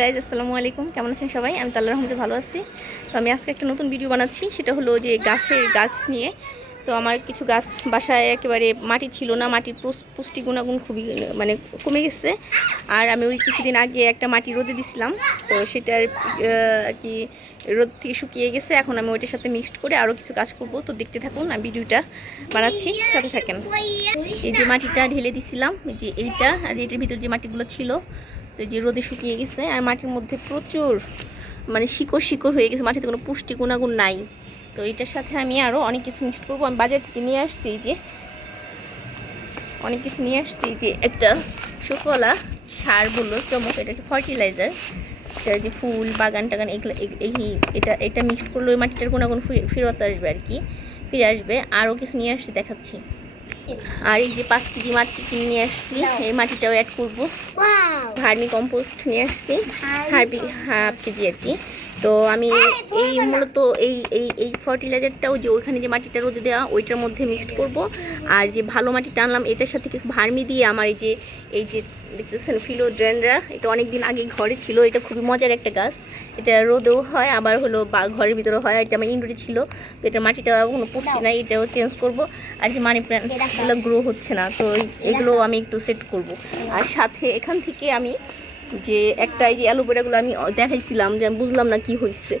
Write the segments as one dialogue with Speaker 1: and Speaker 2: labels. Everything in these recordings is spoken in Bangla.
Speaker 1: গাইজ আসসালামু আলাইকুম। কেমন আছেন সবাই? আমি তাল্লা রহমতে ভালো আছি। তো আমি আজকে একটা নতুন ভিডিও বানাচ্ছি। সেটা হলো যে গাছের গাছ নিয়ে। তো আমার কিছু গাছ বাসায় একেবারে মাটি ছিল না। মাটির পুষ্টি গুণাগুণ খুবই মানে কমে গেছে। আর আমি ওই কিছুদিন আগে একটা মাটি রোদে দিছিলাম। তো সেটার আর কি রোদ থেকে শুকিয়ে গেছে। এখন আমি ওইটার সাথে মিক্সড করে আরও কিছু কাজ করব। তো দেখতে থাকুন, আমি ভিডিওটা বানাচ্ছি। সাথে থাকেন। এই যে মাটিটা ঢেলে দিছিলাম। যে এইটা আর এটার ভিতর যে মাটিগুলো ছিল তো যে রোদে শুকিয়ে গেছে আর মাটির মধ্যে প্রচুর মানে শিকড় শিকড় হয়ে গেছে, মাটিতে কোনো পুষ্টি গুণাগুণ নাই। তো এটার সাথে আমি আরও অনেক কিছু মিক্সড করব। আমি বাজার থেকে নিয়ে আসছি যে, অনেক কিছু নিয়ে আসছি যে একটা সুফলা সার বলল চমক এটা একটা ফার্টিলাইজার এটা যে ফুল, বাগান, টাগান, এগুলো এই এটা এটা মিক্সড করলে ওই মাটিটার গুণাগুণ ফেরত আসবে আর কি, ফিরে আসবে। আরও কিছু নিয়ে আসছি, দেখাচ্ছি। আর এই যে পাঁচ কেজি মাটি কিনে নিয়ে আসছি, এই মাটিটাও অ্যাড করব। ভার্মি কম্পোস্ট নিয়ে আসছি। হাফ কেজি আর কি। তো আমি এই মূলত এই এই এই ফার্টিলাইজারটাও যে ওইখানে যে মাটিটা রোদে দেওয়া ওইটার মধ্যে মিক্সড করব। আর যে ভালো মাটি টানলাম এটার সাথে কিছু ভার্মি দিয়ে আমার এই যে এই যে দেখতেছেন ফিলোড্রেনরা এটা অনেক দিন আগে ঘরে ছিল, এটা খুবই মজার একটা গাছ। এটা রোদেও হয়, আবার হলো বা ঘরের ভিতরে হয়, এটা আমার ইনডোরে ছিল। তো এটা মাটিটা কোনো পুষ্টি না, এটাও চেঞ্জ করব। আর যে মানি প্ল্যান্ট গ্রো হচ্ছে না, তো এগুলো আমি একটু সেট করব। আর সাথে এখান থেকে আমি যে একটা এই যে অ্যালোভেরাগুলো আমি দেখাইছিলাম যে আমি বুঝলাম না কি হয়েছে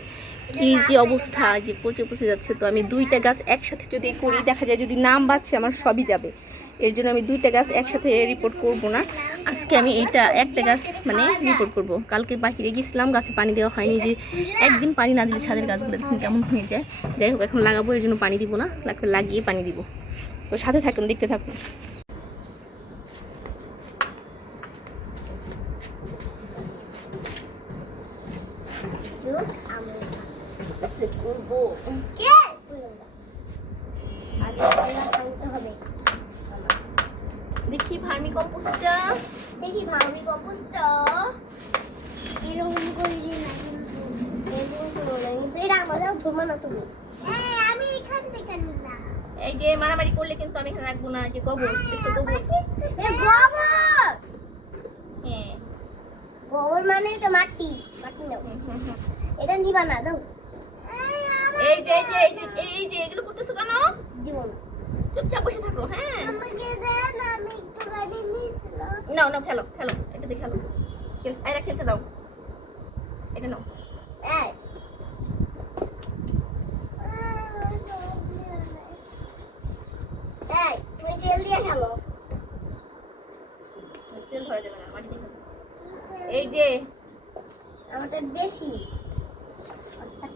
Speaker 1: কি যে অবস্থা, যে পচে পচে যাচ্ছে। তো আমি দুইটা গাছ একসাথে যদি করি, দেখা যায় যদি নাম বাচ্ছে আমার সবই যাবে। এর জন্য আমি দুইটা গাছ একসাথে রিপোর্ট করব না। আজকে আমি এইটা একটা গাছ মানে রিপোর্ট করব। কালকে বাহিরে গেছিলাম, গাছে পানি দেওয়া হয়নি যে একদিন পানি না দিলে ছাদের গাছগুলো দেখছেন কেমন হয়ে যায়। যাই হোক, এখন লাগাবো, এর জন্য পানি দিব না লাগিয়ে পানি দিব। তো সাথে থাকুন, দেখতে থাকুন করব দেখি ভার্মি কম্পোস্টটা
Speaker 2: দেখি ভাবি কম্পোস্টটা এরকম করে দিন না কিন্তু এরকম করো না কিন্তু এটা আমাদের ধরবে না তুমি হ্যাঁ আমি এখান থেকে নিলাম
Speaker 1: এই যে মারামারি করলে কিন্তু আমি এখানে রাখব না যে গোবর দেখছ গোবর
Speaker 2: এটা গোবর
Speaker 1: হ্যাঁ
Speaker 2: গোবর মানে এটা মাটি মাটি নাও
Speaker 1: হুম, হুম, হুম।
Speaker 2: এটা নিবা না দাও
Speaker 1: এই যে এই যে এই যে এই যে এগুলো করতেছো কেন
Speaker 2: দিব না
Speaker 1: চুপচাপ বসে থাকো হ্যাঁ
Speaker 2: আমাকে দেন আমি একটু গাড়ি নিয়েছিলাম
Speaker 1: নাও নাও খেলো খেলো এটা দিয়ে খেলো। এরা খেলতে দাও। এটা নাও।
Speaker 2: তেল দিয়ে খেলো।
Speaker 1: তেল ধরা যাবে না মাটি দিয়ে এই যে।
Speaker 2: আমাদের বেশি।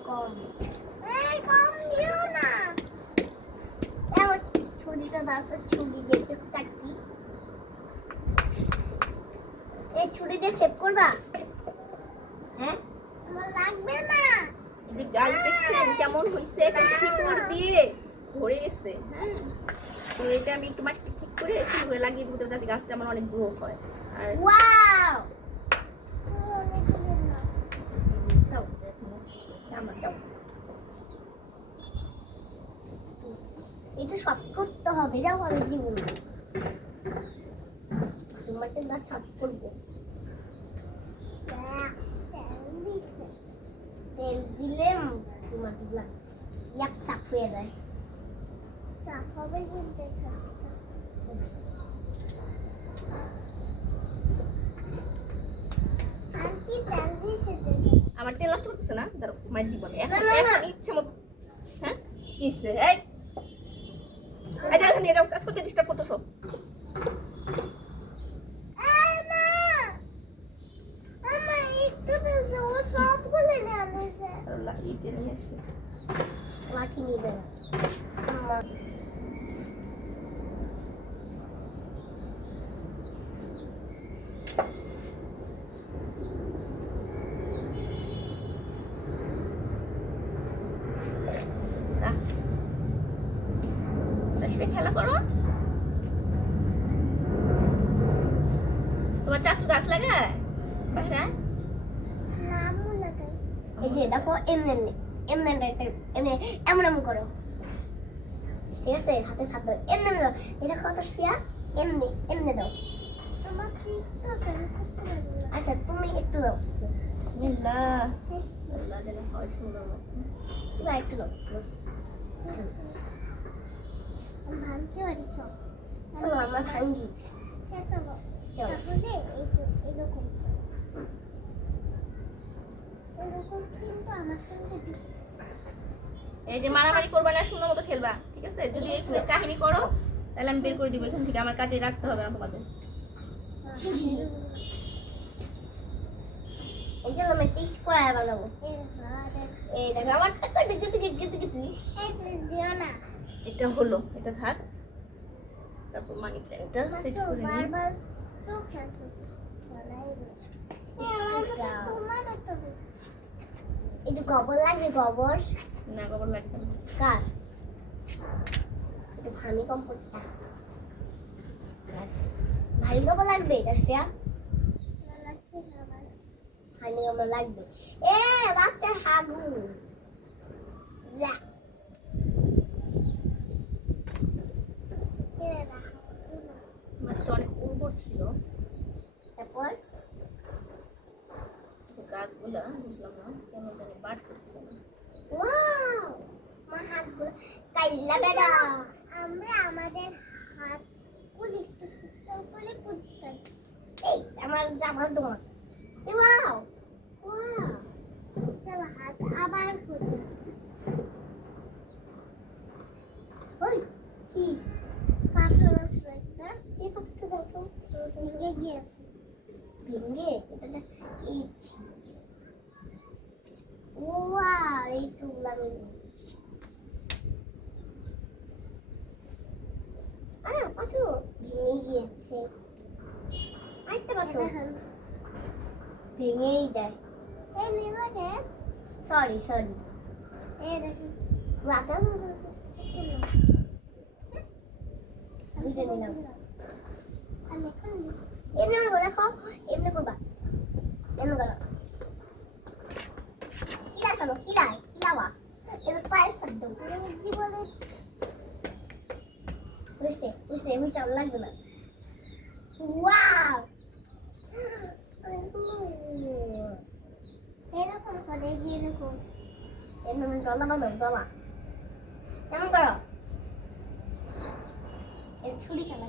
Speaker 2: কম। কম দিও না। ছুরিটা দাও তো ছুরি দিয়ে একটু কাটি এই ছুরি দিয়ে সেভ করবা? হ্যাঁ? আমার লাগবে না।
Speaker 1: এই যে গাছ দেখছেন কেমন হয়েছে একটা শিকড় দিয়ে ভরে গেছে। হ্যাঁ তো এটা আমি একটু মাটিটা ঠিক করে একটু হয়ে লাগিয়ে দেবো যাতে গাছটা আমার অনেক গ্রো হয়। আর
Speaker 2: ওয়াও! এটা শর্ট করতে হবে যাও আমি দিব। না তোমাকে না করব। তেল দিলে হয়ে যায়। সাপ হবে কিন্তু
Speaker 1: আমার তেল নষ্ট করতেছে না? ধরো মাইর দিব এখন। এখন ইচ্ছে মতো হ্যাঁ? কিসে এই! নিয়ে যাও কাজ করতে ডিস্টার্ব করতেছো আল্লাহ এই তেল নিয়ে আসছে
Speaker 2: লাঠি নিবে না
Speaker 1: না আসবে খেলা করো। তোমার চাচু গাছ লাগায়? বাসায়?
Speaker 2: এই যে দেখো এমনি এমনি এমনি এমনি এমনি এমন এমন করো। ঠিক আছে? হাতে ছাপ দাও এমনি এমনি দাও এটা কত শুয়া এমনি এমনি দাও। আচ্ছা তুমি একটু দাও। বিসমিল্লাহ।
Speaker 1: আল্লাহ যেন হয় সুন্দর
Speaker 2: তুমি একটু নাও ভাঙতে পারি সব চলো আমরা ভাঙি হ্যাঁ চলো তাহলে এই তো এরকম এরকম কিন্তু আমার সঙ্গে
Speaker 1: এই যে মারামারি করবে না সুন্দর মতো খেলবা ঠিক আছে যদি একটু কাহিনী করো তাহলে আমি বের করে দিব এখান থেকে আমার কাজে রাখতে হবে না তোমাদের
Speaker 2: এই জন্য আমি একটা স্কোয়ার বানাবো এই দেখো আমার টাকা দিকে দিকে দিকে এই দিও না
Speaker 1: এটা হলো এটা থাক। তারপর মানি প্ল্যানটা সেট করে নিই
Speaker 2: একটু গোবর লাগবে গোবর?
Speaker 1: না গোবর লাগবে না।
Speaker 2: কার? একটু ভানি কম্পোস্টটা ভারী গোবর লাগবে তাসফিয়া ভারী গোবর লাগবে। এ বাচ্চা হাগু। যা।
Speaker 1: মাটিটা অনেক উর্বর ছিল।
Speaker 2: তারপর?
Speaker 1: গাছগুলা বুঝলাম না কেন জানি বাড়তেছিল। না
Speaker 2: ওয়াও! মা হাতগুলো কাইল্লা বেড়া। আমরা আমাদের হাত একটু সুন্দর করে পরিষ্কার। এই আমার জামার দোকান। ওয়াও! ওয়াও! চলো হাত আবার করি ওই কি পাথর আছে একটা এই পাথরটা দেখো ভেঙে গিয়েছে। ভেঙে এটা ওয়াও এই টুকলা ভেঙে আরে পাথর। ভেঙে গিয়েছে। আরেকটা পাথর। ভেঙেই যায়। এই সরি সরি এই দেখুন। নিলাম। এমনি করব দেখো এমনি করবা এমনি করো কিলা খালো কিলাই কিলাওয়া এবার পায়ের শব্দ কি বলে বুঝছে বুঝছে বুঝছে আমার লাগবে না ওয়াও এরকম করে যে এরকম এরকম ডলা বানো ডলা কেমন করো ছুরি কালা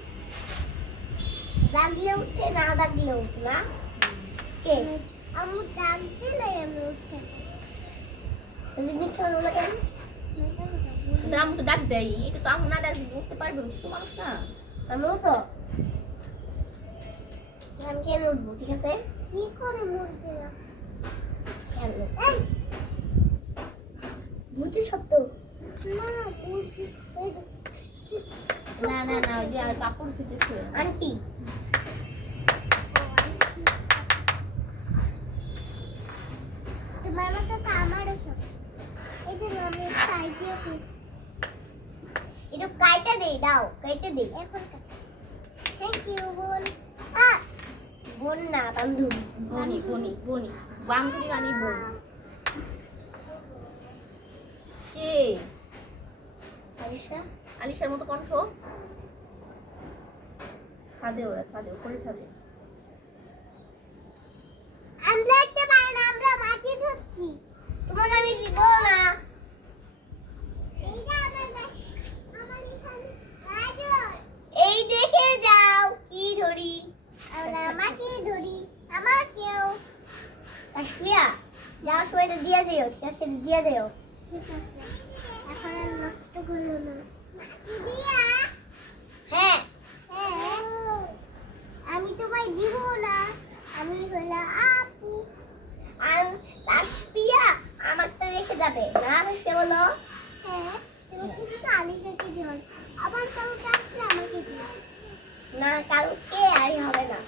Speaker 2: দিয়ে উঠছে না দিয়ে উঠছে না। কে? আমি ডাক দিলে আমি উঠছে তুমি মিথ্যা বলো কেন?
Speaker 1: আমু তো ডাক দেয় এটা তো আমু না ডাক উঠতে পারবে ছোট মানুষ না।
Speaker 2: আমিও তো। আমি কেন উঠবো ঠিক আছে? কি করে উঠছে না? ভূতি সত্য না ভূতি
Speaker 1: না না না ওই যে কাপড় ফিতেছে
Speaker 2: আন্টি। তোমার মতো তো আমারও সব। এই যে আমি সাইডে একটু কাইটা দেই দাও কাইটা দেই। এখন থ্যাংক ইউ বোন। আ বোন না বান্ধবী।
Speaker 1: বনি বনি বনি। বান্ধবী মানে বোন। কে?
Speaker 2: আলিশা?
Speaker 1: আলিশার মতো কণ্ঠ? ছাদে ওরা ছাদে উপরে ছাদে।
Speaker 2: পারি না আমরা মাটি ধরছি। তোমাকে আমি দিব না। এই দেখে যাও কি ধরি? আমরা মাটি ধরি আমার কেউ। আসলিয়া যাওয়ার সময় দিয়ে যাও ঠিক আছে? দিয়ে যাও। ঠিক আছে। এখন নষ্ট না। হ্যাঁ হ্যাঁ। আমি তোমায় দিব না। আমি হলো আপু। আর তাসপিয়া আমারটা রেখে যাবে। না বুঝতে বলো। হ্যাঁ তুমি শুধু আলিশাকে দিও। আবার কালকে আসলে আমাকে দিও। না কালকে আর হবে না।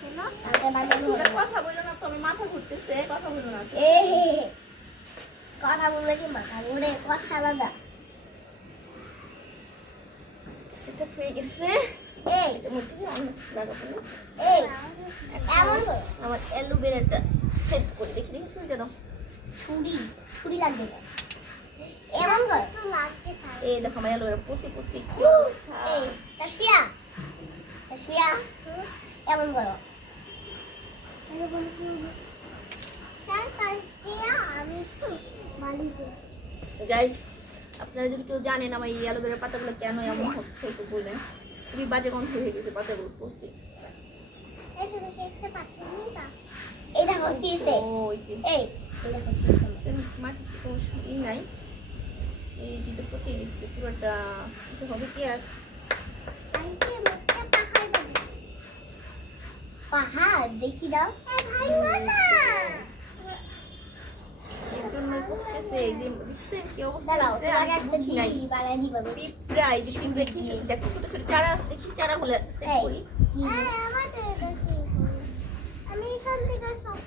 Speaker 2: কেন? কালকে বানানো
Speaker 1: তোমরা
Speaker 2: হবে না।
Speaker 1: কথা বলো না তো মাথা ঘুরতেছে। কথা না।
Speaker 2: কথা বললে কি মাথা ঘুরে? কথা আলাদা
Speaker 1: সেটা হয়ে গেছে। মধ্যে অন্য কিছু লাগাবো না।
Speaker 2: এই
Speaker 1: এখন
Speaker 2: এমন করো।
Speaker 1: আমার অ্যালোভেরাটা সেট করে দেখি দেখি সুইটা দাও।
Speaker 2: ছুরি ছুরি লাগবে এমন কর?
Speaker 1: এই দেখো আমার অ্যালোভেরা পচে পচে কি অবস্থা।
Speaker 2: এই তাসফিয়া তাসফিয়া এমন করো। আমি
Speaker 1: গাইস আপনারা যদি কেউ জানেন আমার এই অ্যালোভেরার পাতাগুলো কেন এমন হচ্ছে একটু বলবেন। খুবই বাজে গন্ধ হয়ে গেছে পাতাগুলো পচে
Speaker 2: এই দেখো কি
Speaker 1: এই যে।
Speaker 2: এই এই দেখো কি হয়েছে?
Speaker 1: মাটি তো নাই। এই দিতে পচে গেছে পুরোটা। এটা হবে কি আর?
Speaker 2: পাহাড় দেখি দাও।
Speaker 1: জন্যই পচতেছে এই যে দেখছেন কি অবস্থা
Speaker 2: দাঁড়াও
Speaker 1: আমি বুঝি নাই। পিঁপড়া এই যে পিঁপড়া ছোট ছোট চারা আছে দেখি চারাগুলো সেট করি।
Speaker 2: আমি এখান থেকে সব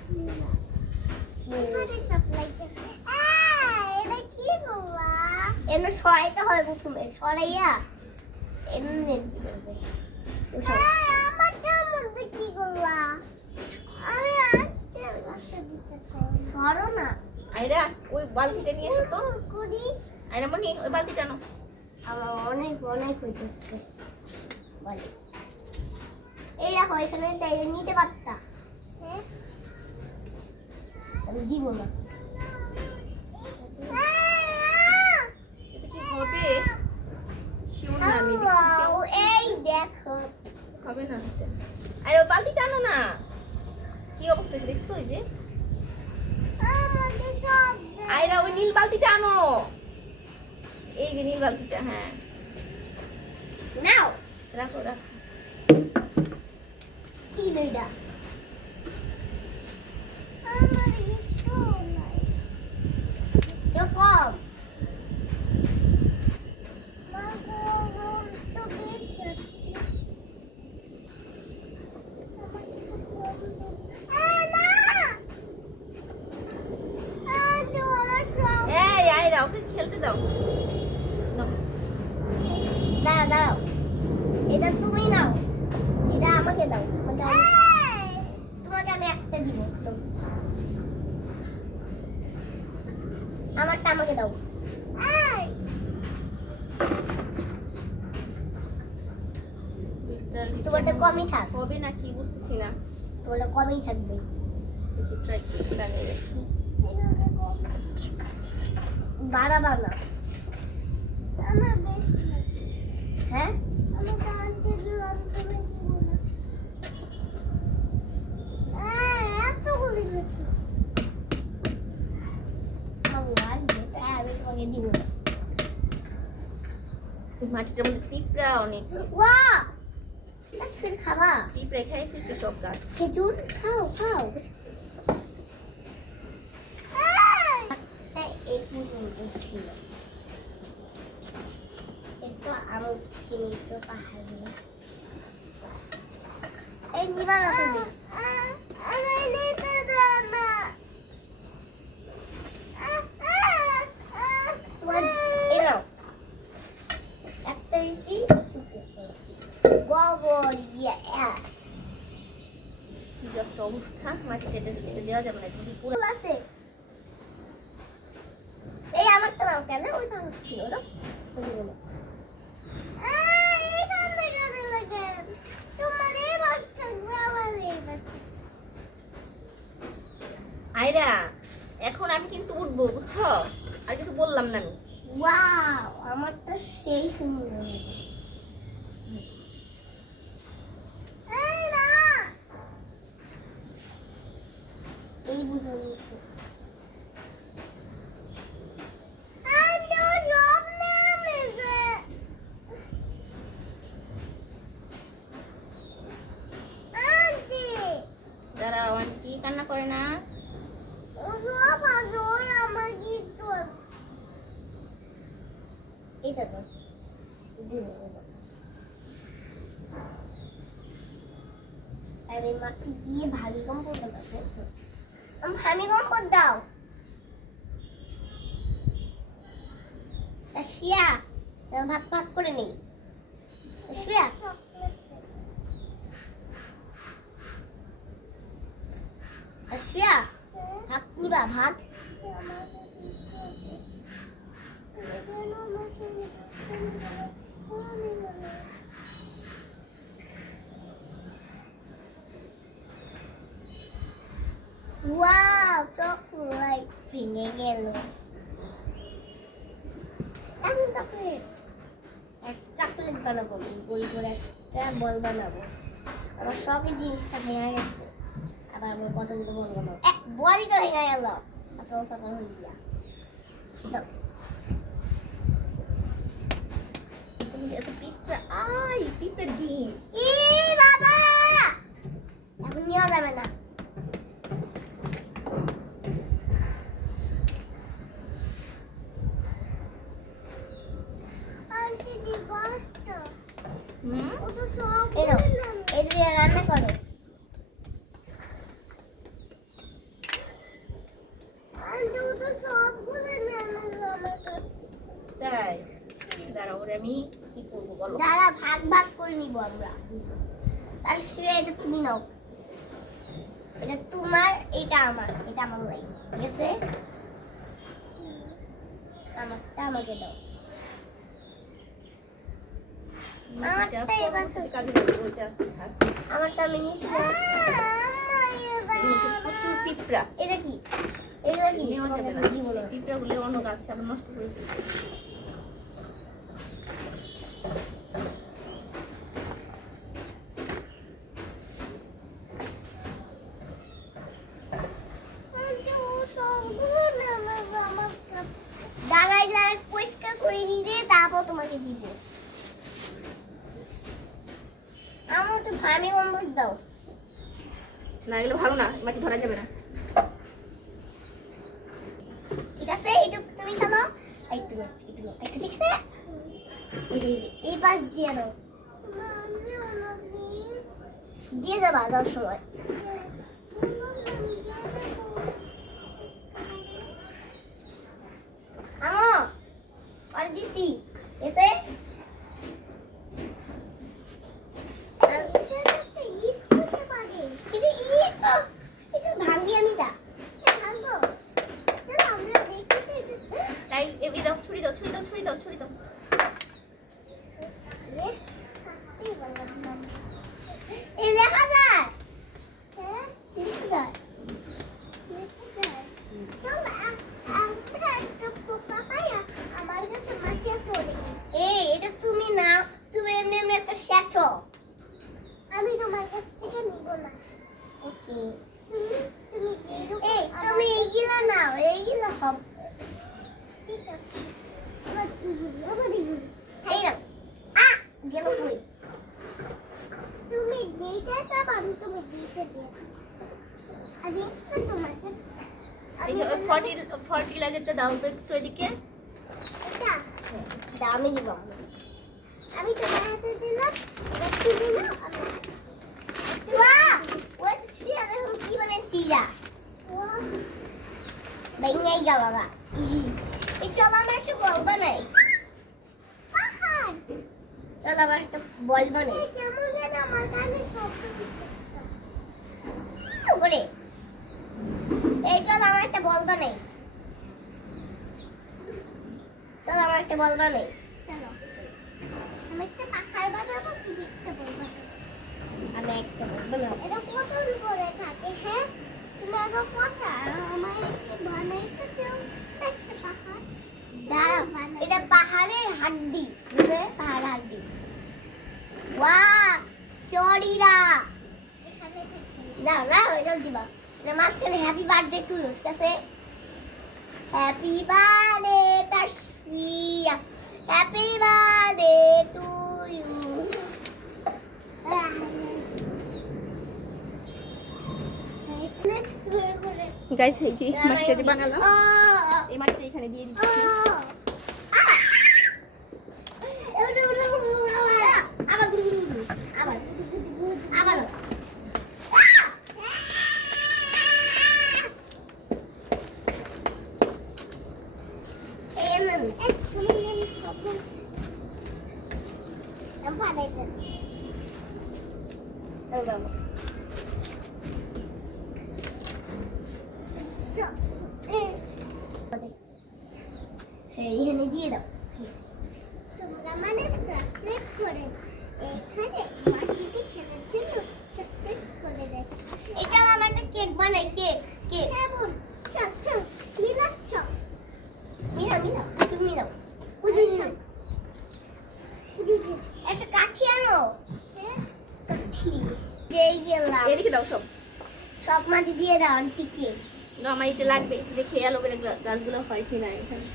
Speaker 2: এমনি সরাইতে হয় প্রথমে সরাইয়া এমনি আমারটার মধ্যে কি করলা আমি আজকের গাছটা দিতে চাই সরো না।
Speaker 1: আইরা ওই বালতিটা নিয়ে এসো তো।
Speaker 2: করি।
Speaker 1: মনি ওই বালতিটা আনো।
Speaker 2: আমার অনেক অনেক হইতেছে। এই দেখো এখানে চাইলে নিতে পারতা। আমি দিব না।
Speaker 1: হবে? না আমি দেখছি কি
Speaker 2: Hello,
Speaker 1: অবস্থা।
Speaker 2: এই দেখো।
Speaker 1: হবে না এটা। আরে ওই বালতিটা না। কি অবস্থা হয়েছে? দেখছ ওই যে? আয়রা ওই নীল বালতিটা আনো। এই যে নীল বালতিটা হ্যাঁ।
Speaker 2: নাও।
Speaker 1: রাখো রাখো।
Speaker 2: কি লইডা আমার কিছু নাই তো কম
Speaker 1: এই আইরা ওকে দাও নাও।
Speaker 2: দাঁড়াও এটা তুমি নাও এটা আমাকে দাও তোমাকে আমি- একটা দিব আমারটা আমাকে দাও তোমারটা কমই থাক
Speaker 1: হবে না কি বুঝতেছি না
Speaker 2: তোমারটা কমই থাকবে
Speaker 1: দেখি ট্রাই করে লাগিয়ে রাখি
Speaker 2: বাড়াবা না হ্যাঁ আমি তোমাকে দিব না।
Speaker 1: মাটিটার মধ্যে পিঁপড়া অনেক।
Speaker 2: ওয়া খাবা।
Speaker 1: পিঁপড়া খাই ফেলছে সব গাছ।
Speaker 2: খেজুর খাও খাও তাই এই পর্যন্ত ছিল একটু আরও কিনে একটু পাহাড়ে এই নিবা না তুমি
Speaker 1: অবস্থা এটা দেওয়া যাবে না পুরো
Speaker 2: আছে। এই আমারটা নাও কেন? ওইটা ছিল না ওইগুলো।
Speaker 1: আইরা এখন আমি কিন্তু উঠবো বুঝছ? আর কিছু বললাম না আমি।
Speaker 2: ওয়াও আমারটা সেই সুন্দর এই না। এই বুঝো
Speaker 1: দাঁড়াও আন্টি কান্না করে না
Speaker 2: এইটা তো আমি মাটি দিয়ে ভারী কম করতে পারব। আমি গম্পদ দাও। শিয়া ভাগ ভাগ করে নেই। শিয়া। শিয়া, ভাগ নিবা, ভাগ। ওয়াও চকলেট ভেঙে গেল এখন চকলেট এক চকলেট বানাবো গোল করে একটা বল বানাবো। আমার সবই জিনিসটা ভেঙে গেছে। আবার আমার কতগুলো বল বানাবো? এক বলই তো ভেঙে গেল। সকাল সকাল হয়ে গিয়া।
Speaker 1: পিঁপড়া আই পিঁপড়া ডিম।
Speaker 2: ই বাবা! এখন নেওয়া যাবে না আন্টি দি বাচ্চা এই দিয়ে রান্না করো।
Speaker 1: তাই ওরে আমি কি করব বলো?
Speaker 2: যারা ভাগ ভাগ করে নিব আমরা। শুয়ে এটা তুমি নাও। এটা তোমার এটা আমার এটা আমার নাই ঠিক আছে আমারটা আমাকে দাও আমারটা এবার
Speaker 1: পরবর্তীতে কাজে লাগবে, ওইটা আজকে থাক।
Speaker 2: আমারটা আমি নিচ্ছি
Speaker 1: এই হচ্ছে প্রচুর পিঁপড়া?
Speaker 2: এটা কি? এগুলো কি?
Speaker 1: নেওয়া যাবে না। পিঁপড়াগুলো অন্য গাছ আবার নষ্ট করে।
Speaker 2: দাঁড়াই দাঁড়াই পরিষ্কার করে নিয়ে তারপর তোমাকে দিব। আমার তো ফার্মি কম্পোস্ট দাও।
Speaker 1: না এগুলো ভালো না মাটি ধরা যাবে না
Speaker 2: ঠিক আছে এইটুক তুমি খেলো একটু না, একটু না, একটু ঠিক আছে এই পাশ দিয়ে দাও দিয়ে যাবা যাওয়ার সময়। আমো আর দিছি এসে
Speaker 1: ছুরি দাও ছুরি দাও ছুরি দাও ছুরি দাও।
Speaker 2: এই লেখা যায় হ্যাঁ লেখা যায় লেখা যায় চল আ- আমরা একটা পোকা পাইয়া আমার কাছে মাটি আছে অনেক। এই এটা তুমি নাও তুমি এমনি এমনি একটা শেষো আমি তোমার কাছ থেকে নিব না ওকে তুমি তুমি এই তুমি এইগুলা নাও এইগুলা হবে ঠিক আছে আবার এগুলি আবার এগুলি এই নাও আ গেল কই তুমি যেইটা চাপ আমি তুমি যেইটা দিয়ে আমি একটা তোমাকে আমি
Speaker 1: ফার্টিলাইজারটা দাও তো একটু এদিকে।
Speaker 2: এটা দামি দিব আমি তোমার হাতে দিলাম আমি কি মানে সিরা গেল বাবা। চল আমার একটা বল বানাই। চল আমার একটা বল বানাই। কেমন যেন আমার কানে শব্দ এই চল আমার একটা বল বানাই। চল আমার একটা বল বানাই চলো। আমি একটা পাখার বানাবো তুমি একটা বল আমি একটা বল বানাবো। এটা কতদিন করে থাকে হ্যাঁ? তুমি আগে পচা আমার বানাইতে দাও। একটা পাহাড় দাঁড়াও এটা পাহাড়ের হাড্ডি বুঝলে? পাহাড়ের হাড্ডি। ওয়া সরিরা দাও না এটা দিবা না মাঝখানে হ্যাপি বার্থডে টু ইউ ঠিক আছে? Birthday Tasfia Happy birthday to you.
Speaker 1: Guys এই যে মাটিটা যে বানালাম এই মাটিটা এখানে দিয়ে দিচ্ছি
Speaker 3: সব আমি পাঠাইতে এখানে দিয়ে দাও তোমরা মানে সাবস্ক্রাইব করে এখানে মাটিতে খেলার জন্য সাবস্ক্রাইব করে দেয় এটা আমার একটা কেক বানাই কেক কেক হ্যাঁ বোন চল চল মিলাচ্ছ মিলা মিলা তুমি মিলাও বুঝেছি বুঝেছি একটা কাঠি আনো হ্যাঁ কাঠি দিয়ে গেলাম
Speaker 1: এদিকে দাও সব।
Speaker 3: সব মাটি দিয়ে দাও আন্টিকে
Speaker 1: না আমার এটা লাগবে। দেখে এলো করে গাছগুলো হয় এখানে।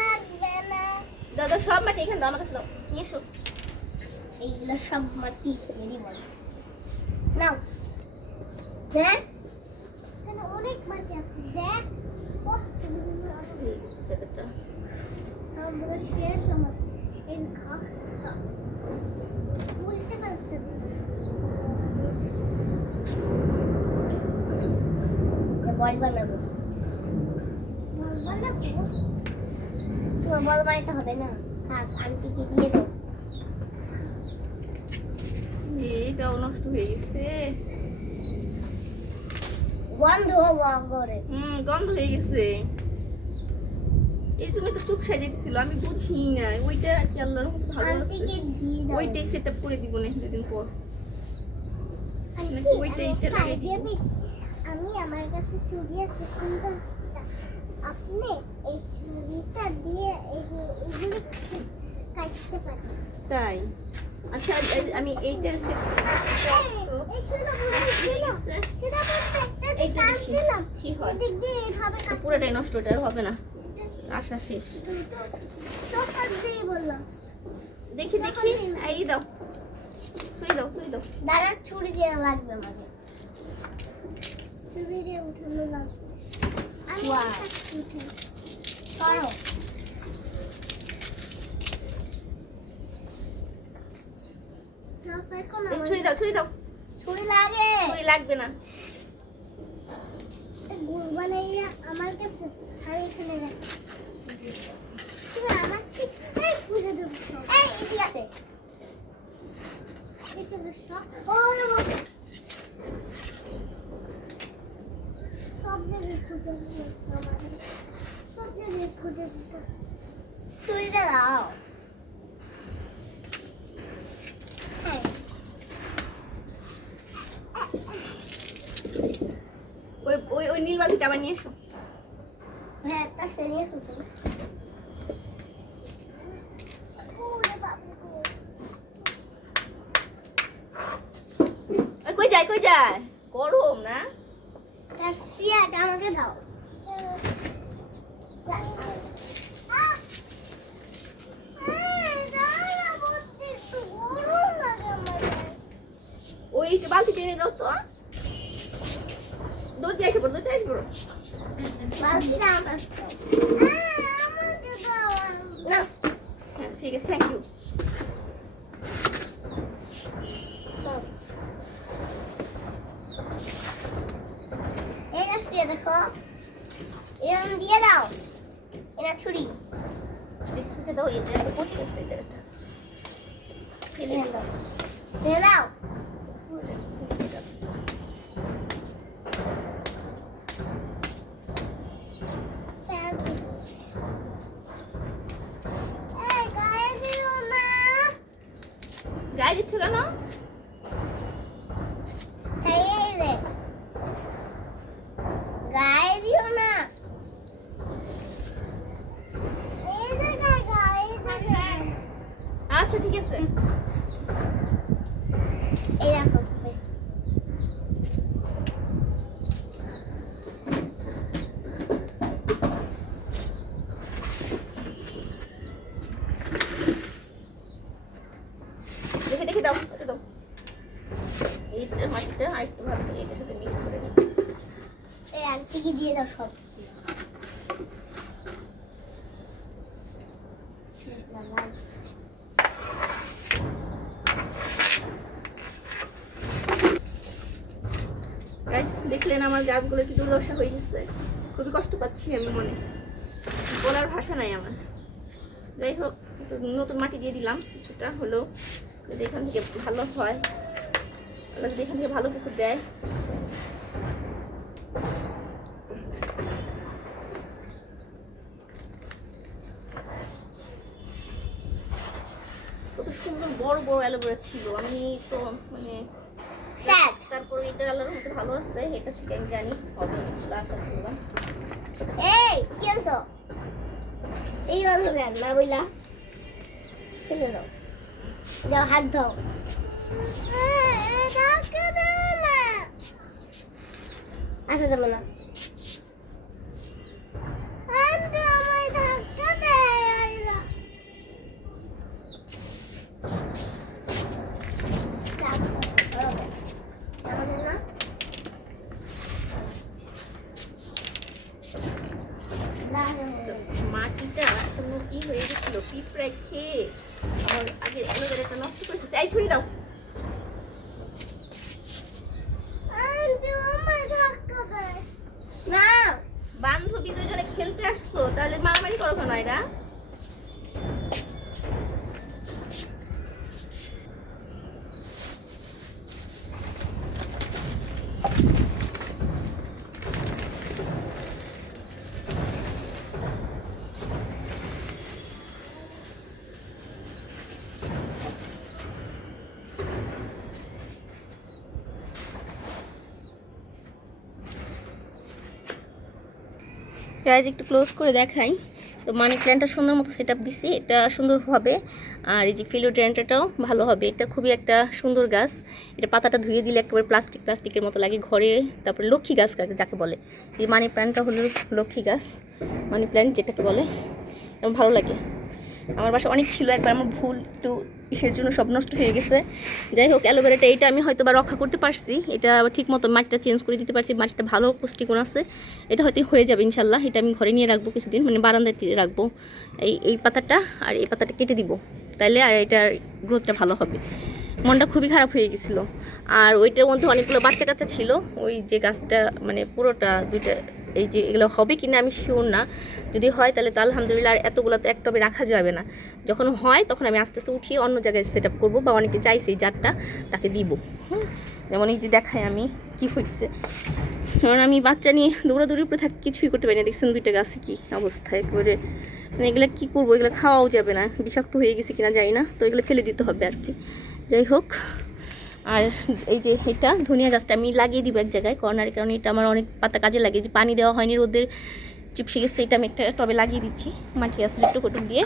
Speaker 3: লাগবে না।
Speaker 1: দাদা সব মাটি এখানে দাও আমার কাছে দাও। নিয়ে এসো।
Speaker 3: এইগুলো সব মাটি মেরি বল। নাও। দেখ। এখানে অনেক মাটি আছে দেখ। আমরা শেষ আমার বল বানাবো। বল বানাবো? তোমার বল বানাতে হবে না। থাক আন্টিকে দিয়ে দাও।
Speaker 1: এইটাও নষ্ট হয়ে গেছে।
Speaker 3: করে
Speaker 1: হুম গন্ধ হয়ে গেছে। এই জন্য তো চোখ সাজাইতেছিল আমি বুঝি না ওইটা আর কি আল্লাহর ভালো আছে। ওইটাই সেট আপ করে দিব না দুদিন পর। ওইটা
Speaker 3: আমি
Speaker 1: লাগিয়ে দিব?
Speaker 3: আমি আমার কাছে ছুরি আছে সুন্দর আপনি এই ছুরিটা দিয়ে এই যে এগুলি কাটতে পারেন।
Speaker 1: তাই? আচ্ছা আমি এইটা সেট।
Speaker 3: সেটা
Speaker 1: হয়?
Speaker 3: কাটতে
Speaker 1: পুরোটাই নষ্ট এটা আর হবে না। আশা শেষ। দেখি দেখি। এই দাও। ছুরি দাও ছুরি দাও।
Speaker 3: দাঁড়ার ছুরি দিয়ে লাগবে আমাকে। ছুরি দিয়ে উঠানো লাগবে। করো।
Speaker 1: দাও ছুরি দাও।
Speaker 3: ছুরি লাগে।
Speaker 1: ছুরি লাগবে না।
Speaker 3: গোল বানাইয়া আমার কাছে আমি এখানে রাখি। ছুরিটা দাও
Speaker 1: ওই ওই নীল বালতিটা আবার নিয়ে এসো।
Speaker 3: হ্যাঁ একটা শ্রেণি আছে তো ওরে বাবু
Speaker 1: ওই কই যায় কই যায়? গরম না?
Speaker 3: তার স্পিয়ারটা আমাকে দাও।
Speaker 1: ওই বালতি টেনে দাও তো। দৌড় দিয়ে আসে পড়ো দৌড় দিয়ে আসে পড়ো। ঠিক আছে থ্যাংক ইউ
Speaker 3: সব। এই না স্প্রে দেখো এরকম দিয়ে দাও এটা ছুরি
Speaker 1: ছুটে দাও এই জায়গাটা পচে গেছে এই জায়গাটা ফেলে
Speaker 3: দিয়ে
Speaker 1: দিলাম
Speaker 3: দাও দিয়ে দাও এই গায়ে দিও না
Speaker 1: গায়ে দিচ্ছ কেন
Speaker 3: এই রে গায়ে দিও না এই জায়গায় গায়ে জায়গায়
Speaker 1: আচ্ছা ঠিক আছে
Speaker 3: এই দেখো বেশ।
Speaker 1: দেখে দেখে দাও এটা দাও এইটা মাটিটা আর একটু ভালো করে এটার সাথে মিক্স করে নিই
Speaker 3: এই আন্টিকে দিয়ে দাও সব
Speaker 1: গাইস দেখলেন আমার গাছগুলো কি দুর্দশা হয়ে গেছে? খুবই কষ্ট পাচ্ছি আমি মনে। বলার ভাষা নাই আমার। যাই হোক, নতুন মাটি দিয়ে দিলাম। কিছুটা হলেও যদি এখান থেকে ভালো হয় যদি এখান থেকে ভালো কিছু দেয়। কত সুন্দর বড় বড় অ্যালোভেরা ছিল। আমি তো মানে
Speaker 2: স্যার
Speaker 1: তারপরে এটা ভালো আছে, এটা থেকে আমি জানি হবে
Speaker 2: এই, কি আছো এই আলো কেন? বইলা। ফেলে দাও। যাও, হাত ধোও। আচ্ছা যাব না।
Speaker 1: মাটিটা পিঁপড়ায় খেয়ে। নষ্ট বান্ধবী দুজনে খেলতে আসছো তাহলে মারামারি করো কেন এরা রাইজ একটু ক্লোজ করে দেখাই। তো মানি প্ল্যান্টটা সুন্দর মতো সেট দিছি, এটা সুন্দর হবে। আর এই যে ফিলোড্রেন্টাটাও ভালো হবে। এটা খুবই একটা সুন্দর গাছ। এটা পাতাটা ধুয়ে দিলে একেবারে প্লাস্টিক প্লাস্টিকের মতো লাগে ঘরে। তারপরে লক্ষ্মী গাছ যাকে বলে। এই মানি প্ল্যান্টটা হলো লক্ষ্মী গাছ। মানি প্ল্যান্ট যেটাকে বলে। ভালো লাগে। আমার বাসা অনেক ছিল। একবার আমার ভুল একটু ইসের জন্য সব নষ্ট হয়ে গেছে। যাই হোক, অ্যালোভেরাটা এটা আমি হয়তো বা রক্ষা করতে পারছি। এটা ঠিক মতো মাটিটা চেঞ্জ করে দিতে পারছি, মাটিটা ভালো পুষ্টিগুণ আছে। এটা হয়তো হয়ে যাবে ইনশাল্লাহ, এটা আমি ঘরে নিয়ে রাখব কিছুদিন মানে বারান্দায় দিয়ে রাখব এই এই পাতাটা আর এই পাতাটা কেটে দিব। তাইলে আর এটার গ্রোথটা ভালো হবে। মনটা খুবই খারাপ হয়ে গেছিল। আর ওইটার মধ্যে অনেকগুলো বাচ্চা কাচ্চা ছিল, ওই যে গাছটা মানে পুরোটা দুইটা এই যে এগুলো হবে কিনা আমি শিওর না। যদি হয় তাহলে তো আলহামদুলিল্লাহ আর এতগুলো তো এক টবে রাখা যাবে না। যখন হয় তখন আমি আস্তে আস্তে উঠিয়ে অন্য জায়গায় সেট আপ করব বা অনেকে চাইছে এই জারটা তাকে দিব। হুম? যেমন এই যে দেখাই আমি কি হয়েছে কারণ আমি বাচ্চা নিয়ে দৌড়াদৌড়ি উপরে থাকি, কিছুই করতে পারি না। দেখছেন দুইটা গাছে কি অবস্থা একেবারে। মানে এগুলো কী করব? এগুলো খাওয়াও যাবে না। বিষাক্ত হয়ে গেছে কিনা জানি না। তো এগুলো ফেলে দিতে হবে আর কি। যাই হোক আর এই যে এটা ধনিয়া গাছটা আমি লাগিয়ে দিব এক জায়গায় কর্নারে কারণ এটা আমার অনেক পাতা কাজে লাগে, যে পানি দেওয়া হয়নি রোদের চিপসে গেছে এটা আমি একটা টবে লাগিয়ে দিচ্ছি, মাটি আছে ছোট্ট কটুক দিয়ে।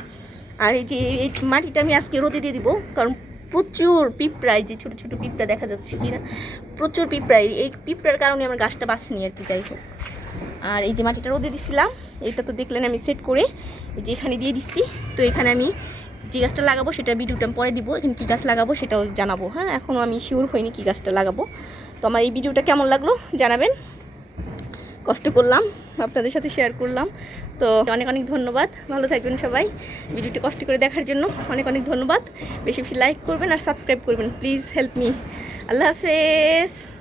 Speaker 1: আর এই যে এই মাটিটা আমি আজকে রোদে দিয়ে দিব, কারণ প্রচুর পিঁপড়ায় যে ছোটো ছোটো পিঁপড়া দেখা যাচ্ছে কি না, প্রচুর পিঁপড়ায়, এই পিঁপড়ার কারণে আমার গাছটা বাঁচেনি আর কি, যাই হোক। আর এই যে মাটিটা রোদে দিছিলাম, এটা তো দেখলেন আমি সেট করে এই যে এখানে দিয়ে দিচ্ছি, তো এখানে আমি যে গাছটা লাগাবো সেটা ভিডিওটা আমি পরে দিব, এখানে কী গাছ লাগাবো সেটাও জানাব। হ্যাঁ এখনও আমি শিওর হইনি কী গাছটা লাগাবো। তো আমার এই ভিডিওটা কেমন লাগল জানাবেন। কষ্ট করলাম, আপনাদের সাথে শেয়ার করলাম। তো অনেক অনেক ধন্যবাদ, ভালো থাকবেন সবাই। ভিডিওটি কষ্ট করে দেখার জন্য অনেক অনেক ধন্যবাদ। বেশি বেশি লাইক করবেন আর সাবস্ক্রাইব করবেন প্লিজ হেল্প মি আল্লাহ হাফেজ।